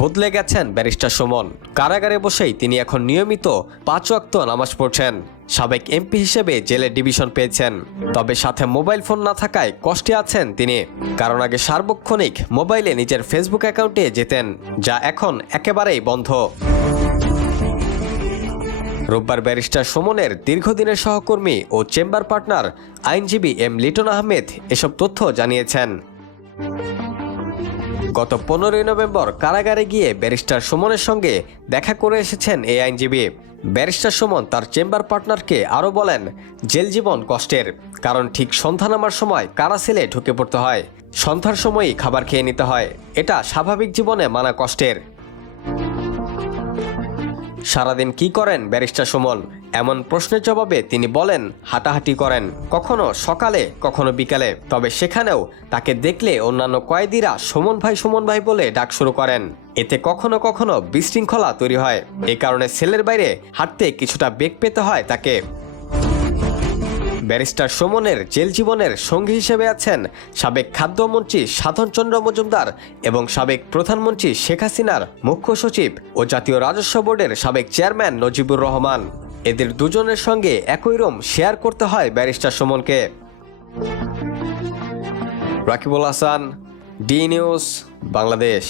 বদলে গেছেন ব্যারিস্টার সুমন। কারাগারে বসেই তিনি এখন নিয়মিত পাঁচ ওয়াক্ত নামাজ পড়ছেন। সাবেক এমপি হিসেবে জেলে ডিভিশন পেয়েছেন। তবে সাথে মোবাইল ফোন না থাকায় কষ্টে আছেন তিনি। কারণ আগে সার্বক্ষণিক মোবাইলে নিজের ফেসবুক অ্যাকাউন্টে যেতেন, যা এখন একেবারেই বন্ধ। রোববার ব্যারিস্টার সুমনের দীর্ঘদিনের সহকর্মী ও চেম্বার পার্টনার আইনজীবী এম লিটন আহমেদ এসব তথ্য জানিয়েছেন। গত পনেরোই নভেম্বর কারাগারে গিয়ে ব্যারিস্টার সুমনের সঙ্গে দেখা করে এসেছেন এই আইনজীবী। ব্যারিস্টার সুমন তার চেম্বার পার্টনারকে আরও বলেন, জেল জীবন কষ্টের, কারণ ঠিক সন্ধ্যা নামার সময় কারা সেলে ঢুকে পড়তে হয়। সন্ধ্যার সময়ই খাবার খেয়ে নিতে হয়। এটা স্বাভাবিক জীবনে মানা কষ্টের। সারাদিন কি করেন ব্যারিস্টার সুমন? এমন প্রশ্নের জবাবে তিনি বলেন, হাঁটাহাঁটি করেন। কখনো সকালে, কখনো বিকালে। তবে সেখানেও তাকে দেখলে অন্যান্য কয়েদিরা সুমন ভাই সুমন ভাই বলে ডাক শুরু করেন। এতে কখনো কখনো বিশৃঙ্খলা তৈরি হয়। এ কারণে সেলের বাইরে হাঁটতে কিছুটা বেগ পেতে হয় তাকে। ব্যারিস্টার সুমনের জেল জীবনের সঙ্গী হিসেবে আছেন সাবেক খাদ্যমন্ত্রী সাধনচন্দ্র মজুমদার এবং সাবেক প্রধানমন্ত্রী শেখ হাসিনার মুখ্য সচিব ও জাতীয় রাজস্ব বোর্ডের সাবেক চেয়ারম্যান নজিবুর রহমান। এদের দুজনের সঙ্গে একই রুম শেয়ার করতে হয় ব্যারিস্টার সুমনকে। Rakibul Hasan, D news, Bangladesh.